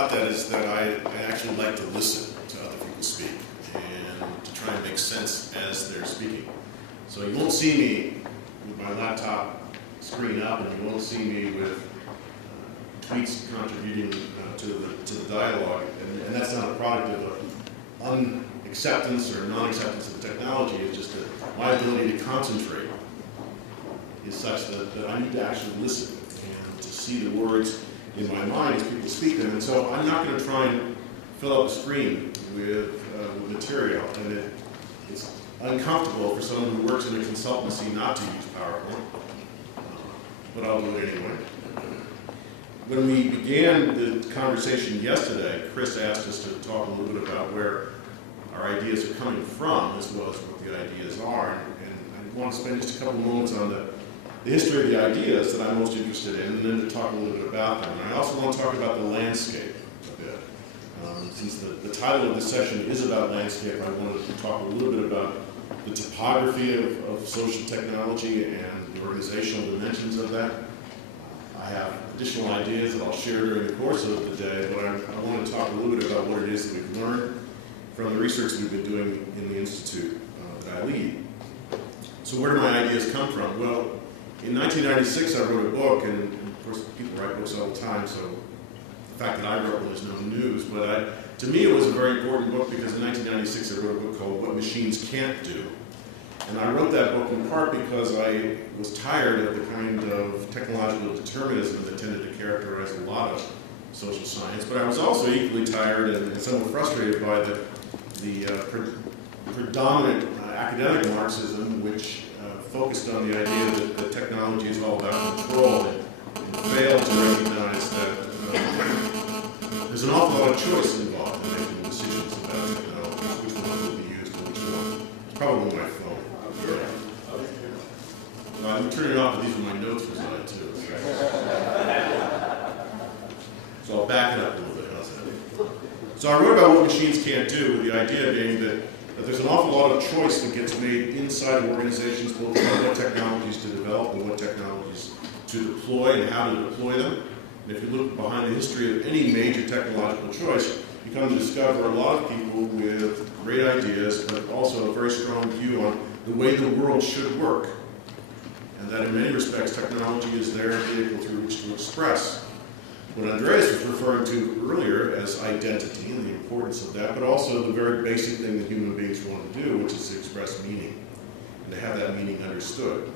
about that is that I actually like to listen to other people speak and to try and make sense as they're speaking. So you won't see me with my laptop screen up, and you won't see me with tweets contributing to the dialogue, and that's not a product of unacceptance or non-acceptance of the technology. It's just that my ability to concentrate is such that I need to actually listen and to see the words in my mind as people speak them. And so I'm not going to try and fill up the screen with material, and it's uncomfortable for someone who works in a consultancy not to use PowerPoint, but I'll do it anyway. When we began the conversation yesterday, Chris asked us to talk a little bit about where our ideas are coming from, as well as what the ideas are, and I want to spend just a couple moments on the history of the ideas that I'm most interested in, and then to talk a little bit about them. And I also want to talk about the landscape a bit. Since the title of this session is about landscape, I wanted to talk a little bit about the topography of social technology and the organizational dimensions of that. I have additional ideas that I'll share during the course of the day, but I want to talk a little bit about what it is that we've learned from the research that we've been doing in the Institute that I lead. So where do my ideas come from? Well, in 1996 I wrote a book, and of course people write books all the time, so the fact that I wrote one is no news, but to me it was a very important book because in 1996 I wrote a book called What Machines Can't Do. And I wrote that book in part because I was tired of the kind of technological determinism that tended to characterize a lot of social science, but I was also equally tired and somewhat frustrated by the predominant academic Marxism, which focused on the idea that technology is all about control and failed to recognize that there's an awful lot of choice involved in making decisions about technology, which one will be used and which one. It's probably my phone. I'm turning it off, but these are my notes for tonight, too. So I'll back it up a little bit. How's that? So I wrote about what machines can't do, with the idea being that there's an awful lot of choice that gets made inside of organizations, both on what technologies to develop and what technologies to deploy and how to deploy them. And if you look behind the history of any major technological choice, you come to discover a lot of people with great ideas, but also a very strong view on the way the world should work. And that in many respects, technology is their vehicle through which to express what Andreas was referring to earlier as identity and the importance of that, but also the very basic thing that human beings want to do, which is to express meaning and to have that meaning understood.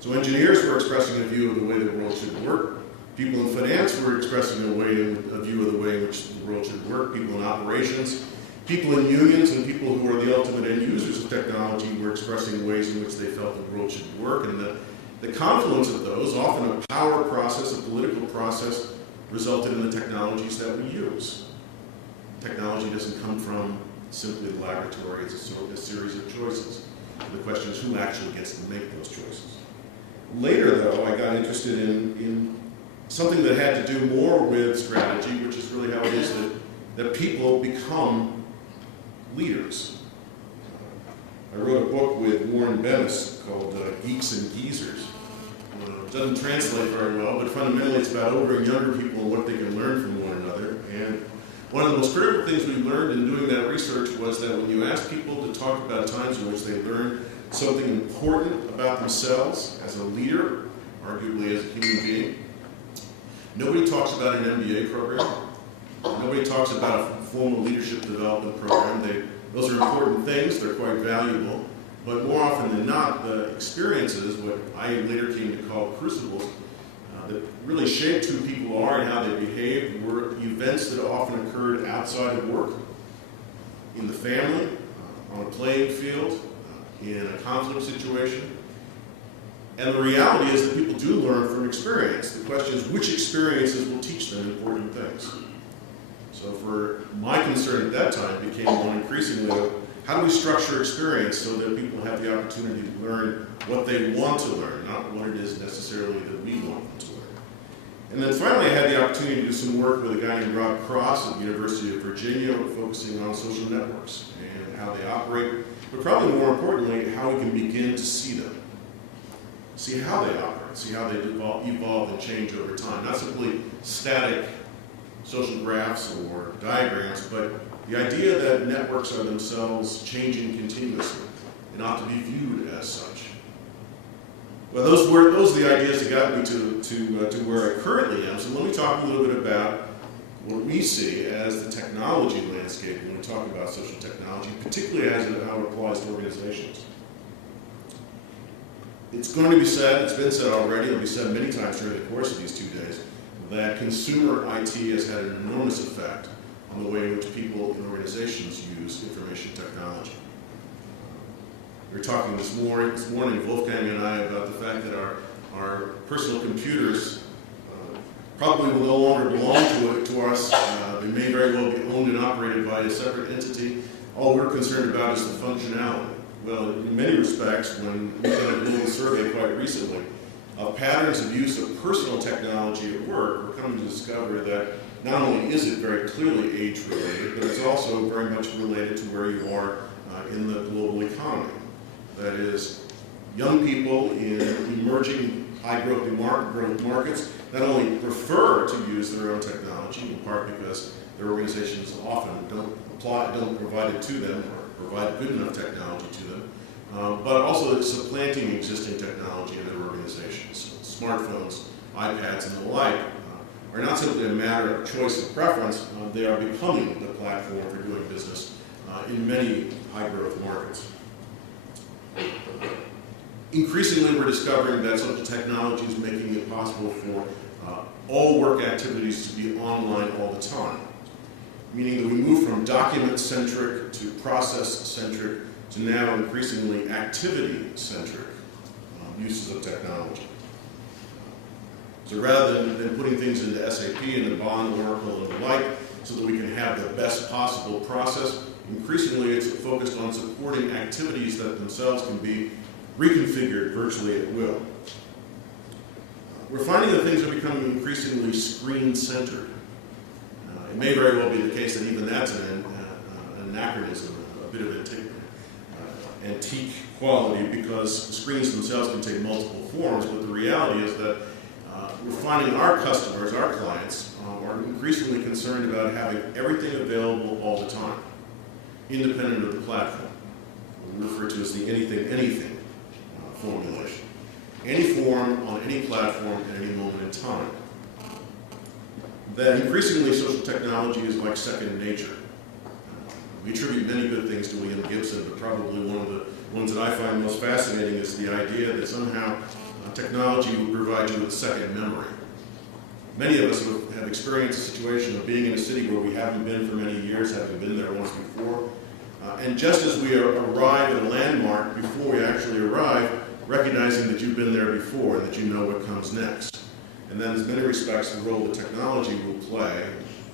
So engineers were expressing a view of the way the world should work. People in finance were expressing a view of the way in which the world should work. People in operations, people in unions, and people who are the ultimate end users of technology were expressing ways in which they felt the world should work. And the confluence of those, often a power process, a political process, resulted in the technologies that we use. Technology doesn't come from simply the laboratory, it's a series of choices. And the question is who actually gets to make those choices. Later, though, I got interested in something that had to do more with strategy, which is really how it is that people become leaders. I wrote a book with Warren Bemis called Geeks and Geezers. It doesn't translate very well, but fundamentally it's about older and younger people and what they can learn from one another. And one of the most critical things we learned in doing that research was that when you ask people to talk about times in which they learned something important about themselves as a leader, arguably as a human being, nobody talks about an MBA program. Nobody talks about a formal leadership development program. Those are important things, they're quite valuable. But more often than not, the experiences, what I later came to call crucibles, that really shaped who people are and how they behave were events that often occurred outside of work, in the family, on a playing field, in a conflict situation. And the reality is that people do learn from experience. The question is which experiences will teach them important things. So for my concern at that time became one increasingly of how do we structure experience so that people have the opportunity to learn what they want to learn, not what it is necessarily that we want them to learn. And then finally I had the opportunity to do some work with a guy named Rob Cross at the University of Virginia, focusing on social networks and how they operate, but probably more importantly, how we can begin to see them. See how they operate, see how they evolve and change over time, not simply static social graphs or diagrams, but the idea that networks are themselves changing continuously and ought to be viewed as such. Well, those are the ideas that got me to where I currently am. So let me talk a little bit about what we see as the technology landscape when we talk about social technology, particularly as how it applies to organizations. It's going to be said, it's been said already, it'll be said many times during the course of these 2 days, that consumer IT has had an enormous effect on the way in which people in organizations use information technology. We were talking this morning, Wolfgang and I, about the fact that our personal computers probably will no longer belong to us. They may very well be owned and operated by a separate entity. All we're concerned about is the functionality. Well, in many respects, when we did a little survey quite recently of patterns of use of personal technology at work, we're coming to discover that not only is it very clearly age-related, but it's also very much related to where you are in the global economy. That is, young people in emerging high-growth markets not only prefer to use their own technology, in part because their organizations often don't provide it to them or provide good enough technology to them, but also it's supplanting existing technology in their organizations. Smartphones, iPads, and the like are not simply a matter of choice and preference, they are becoming the platform for doing business in many high-growth markets. Increasingly, we're discovering that social technology is making it possible for all work activities to be online all the time, meaning that we move from document-centric to process-centric to now increasingly activity-centric uses of technology. So rather than putting things into SAP and the Bond, Oracle, and the like, so that we can have the best possible process, increasingly it's focused on supporting activities that themselves can be reconfigured virtually at will. We're finding that things are becoming increasingly screen-centered. It may very well be the case that even that's an anachronism, a bit of antique quality, because the screens themselves can take multiple forms, but the reality is that we're finding our customers, our clients, are increasingly concerned about having everything available all the time, independent of the platform. We refer to as the anything formulation. Any form on any platform at any moment in time. That increasingly social technology is like second nature. We attribute many good things to William Gibson, but probably one of the ones that I find most fascinating is the idea that somehow technology will provide you with a second memory. Many of us have experienced a situation of being in a city where we haven't been for many years, having been there once before, and just as we arrive at a landmark before we actually arrive, recognizing that you've been there before and that you know what comes next. And then in many respects, the role that technology will play,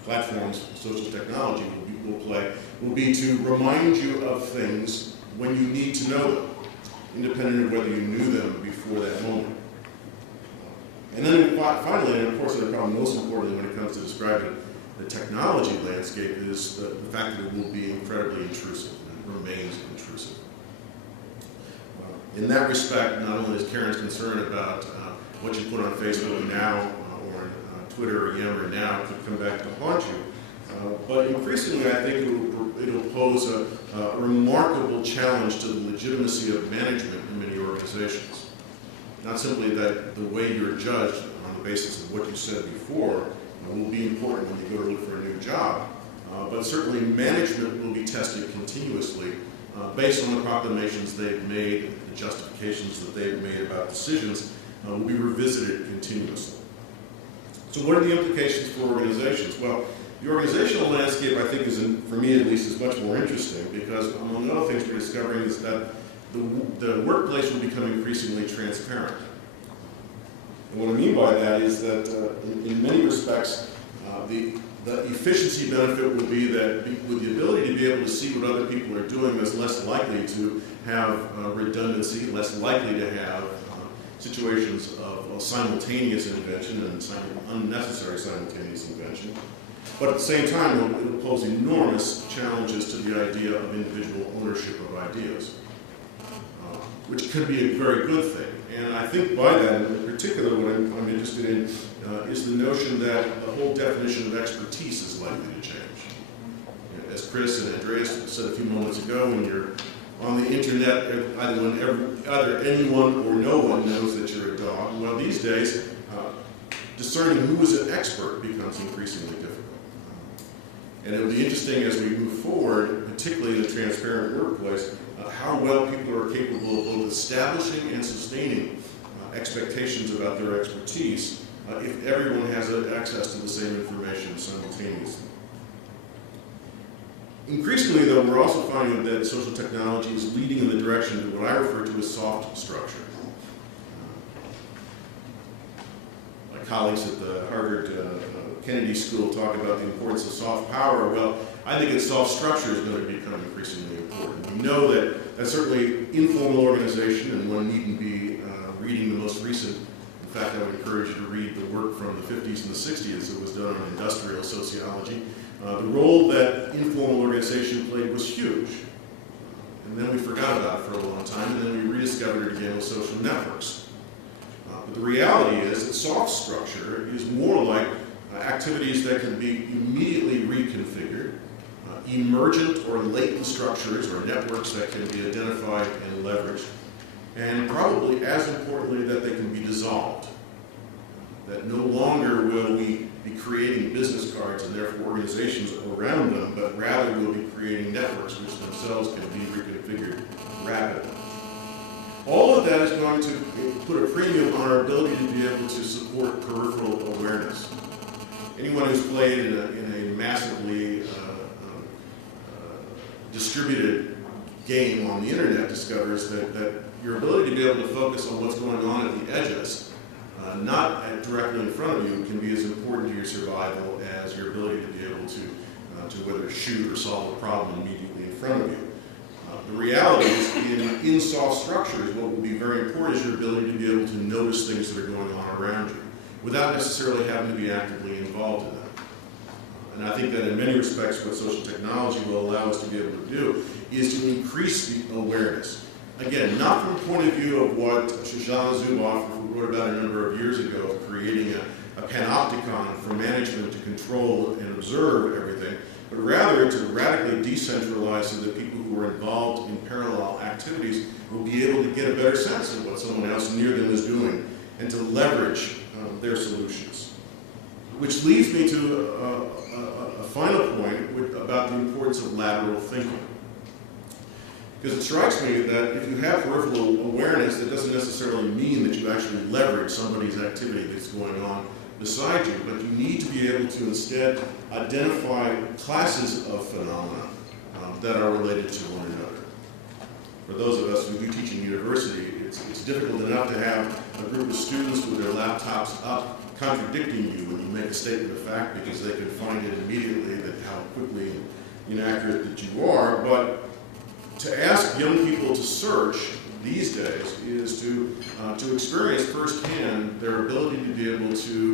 platforms, social technology will play, will be to remind you of things when you need to know them, independent of whether you knew them before that moment. And then finally, and of course, and probably most importantly when it comes to describing the technology landscape, is the fact that it will be incredibly intrusive and remains intrusive. In that respect, not only is Karen's concerned about what you put on Facebook now or on Twitter or Yammer now could come back to haunt you, but increasingly I think it'll pose a remarkable challenge to the legitimacy of management in many organizations. Not simply that the way you're judged on the basis of what you said before will be important when you go to look for a new job, but certainly management will be tested continuously based on the proclamations they've made, the justifications that they've made about decisions will be revisited continuously. So what are the implications for organizations? Well, the organizational landscape, I think, for me at least, is much more interesting because among other things we're discovering is that the workplace will become increasingly transparent. And what I mean by that is that in many respects, the efficiency benefit would be that with the ability to be able to see what other people are doing, is less likely to have redundancy, less likely to have situations of simultaneous invention and unnecessary simultaneous invention. But at the same time, it will pose enormous challenges to the idea of individual ownership of ideas. which could be a very good thing. And I think by that, in particular, what I'm interested in is the notion that the whole definition of expertise is likely to change. You know, as Chris and Andreas said a few moments ago, when you're on the internet, either anyone or no one knows that you're a dog. Well, these days, discerning who is an expert becomes increasingly difficult. And it'll be interesting as we move forward, particularly in the transparent workplace, how well people are capable of both establishing and sustaining expectations about their expertise if everyone has access to the same information simultaneously. Increasingly, though, we're also finding that social technology is leading in the direction of what I refer to as soft structure. My colleagues at the Harvard Kennedy School talk about the importance of soft power. Well, I think that soft structure is going to become increasingly important. We know that certainly informal organization, and one needn't be reading the most recent. In fact, I would encourage you to read the work from the 50s and the 60s that was done on industrial sociology. The role that informal organization played was huge. And then we forgot about it for a long time, and then we rediscovered it again with social networks. But the reality is that soft structure is more like activities that can be immediately reconfigured, emergent or latent structures or networks that can be identified and leveraged, and probably as importantly that they can be dissolved. That no longer will we be creating business cards and therefore organizations around them, but rather we'll be creating networks which themselves can be reconfigured rapidly. All of that is going to put a premium on our ability to be able to support peripheral awareness. Anyone who's played in a massively distributed game on the internet discovers that your ability to be able to focus on what's going on at the edges, not directly in front of you, can be as important to your survival as your ability to be able to whether shoot or solve a problem immediately in front of you. The reality is, in soft structures, what will be very important is your ability to be able to notice things that are going on around you, without necessarily having to be actively involved in them. And I think that in many respects what social technology will allow us to be able to do is to increase the awareness. Again, not from the point of view of what Shoshana Zuboff wrote about a number of years ago, of creating a panopticon for management to control and observe everything, but rather to radically decentralize so that people who are involved in parallel activities will be able to get a better sense of what someone else near them is doing and to leverage their solutions. Which leads me to a final point about the importance of lateral thinking. Because it strikes me that if you have peripheral awareness, that doesn't necessarily mean that you actually leverage somebody's activity that's going on beside you, but you need to be able to instead identify classes of phenomena that are related to one another. For those of us who do teach in university, it's difficult enough to have a group of students with their laptops up contradicting you when you make a statement of fact because they can find it immediately that how quickly inaccurate that you are. But to ask young people to search these days is to experience firsthand their ability to be able to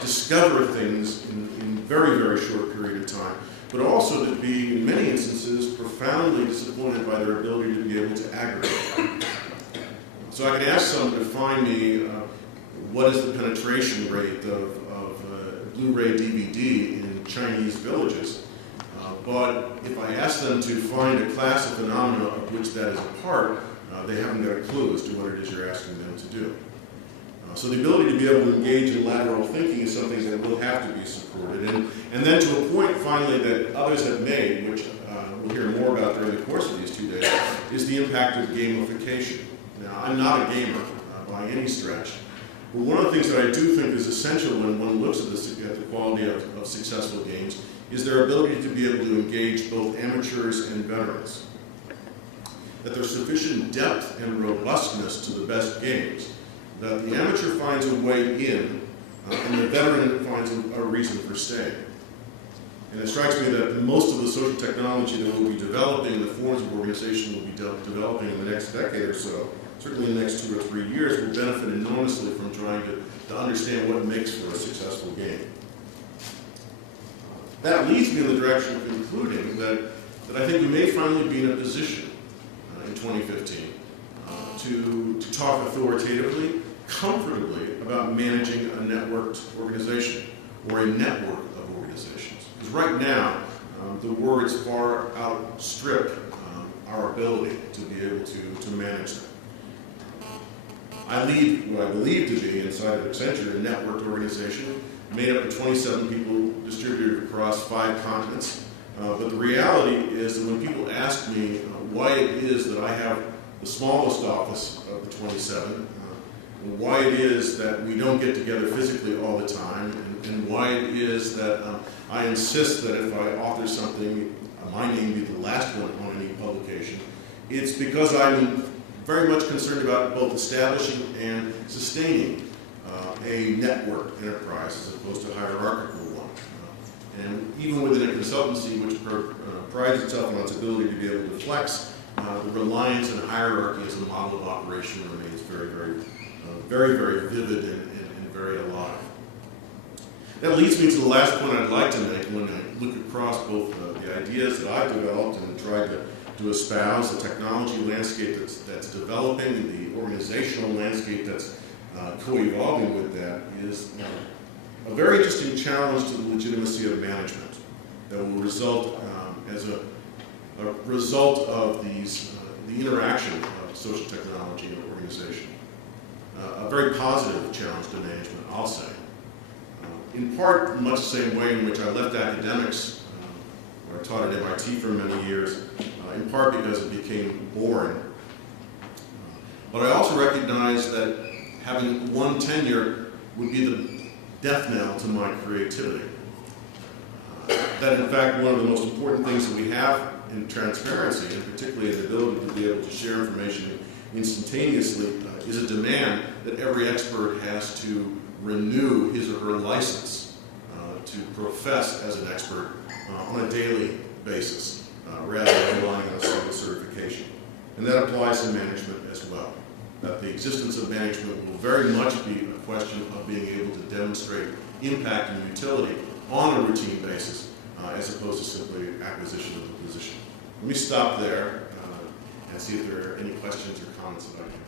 discover things in very, very short period of time, but also to be, in many instances, profoundly disappointed by their ability to be able to aggregate. So I can ask someone to find me what is the penetration rate of Blu-ray DVD in Chinese villages. But if I ask them to find a class of phenomena of which that is a part, they haven't got a clue as to what it is you're asking them to do. So the ability to be able to engage in lateral thinking is something that will have to be supported. And then to a point, finally, that others have made, which we'll hear more about during the course of these 2 days, is the impact of gamification. Now, I'm not a gamer by any stretch, but one of the things that I do think is essential when one looks at the quality of successful games is their ability to be able to engage both amateurs and veterans. That there's sufficient depth and robustness to the best games, that the amateur finds a way in, and the veteran finds a reason for staying. And it strikes me that most of the social technology that we'll be developing, the forms of organization we'll be developing in the next decade or so, certainly in the next 2 or 3 years, will benefit enormously from trying to understand what makes for a successful game. That leads me in the direction of concluding that I think we may finally be in a position, in 2015 to talk authoritatively, comfortably about managing a networked organization or a network of organizations. Because right now, the words far outstrip our ability to be able to manage them. I lead what I believe to be, inside of Accenture, a networked organization made up of 27 people distributed across 5 continents. But the reality is that when people ask me why it is that I have the smallest office of the 27, why it is that we don't get together physically all the time, and why it is that I insist that if I author something, my name be the last one on any publication, it's because I'm very much concerned about both establishing and sustaining a network enterprise as opposed to a hierarchical one. And even within a consultancy which prides itself on its ability to be able to flex, the reliance on hierarchy as a model of operation remains very vivid and very alive. That leads me to the last point I'd like to make when I look across both the ideas that I've developed and tried to espouse, the technology landscape that's developing, and the organizational landscape that's co-evolving with that, is a very interesting challenge to the legitimacy of management that will result as a result of the interaction of social technology and organization. A very positive challenge to management, I'll say. In part, in much the same way in which I left academics, where I taught at MIT for many years, in part because it became boring. But I also recognized that having one tenure would be the death knell to my creativity. That in fact, one of the most important things that we have in transparency, and particularly the ability to be able to share information instantaneously, is a demand that every expert has to renew his or her license to profess as an expert on a daily basis, rather than relying on a single certification. And that applies to management as well. That the existence of management will very much be a question of being able to demonstrate impact and utility on a routine basis, as opposed to simply acquisition of the position. Let me stop there and see if there are any questions or comments that I can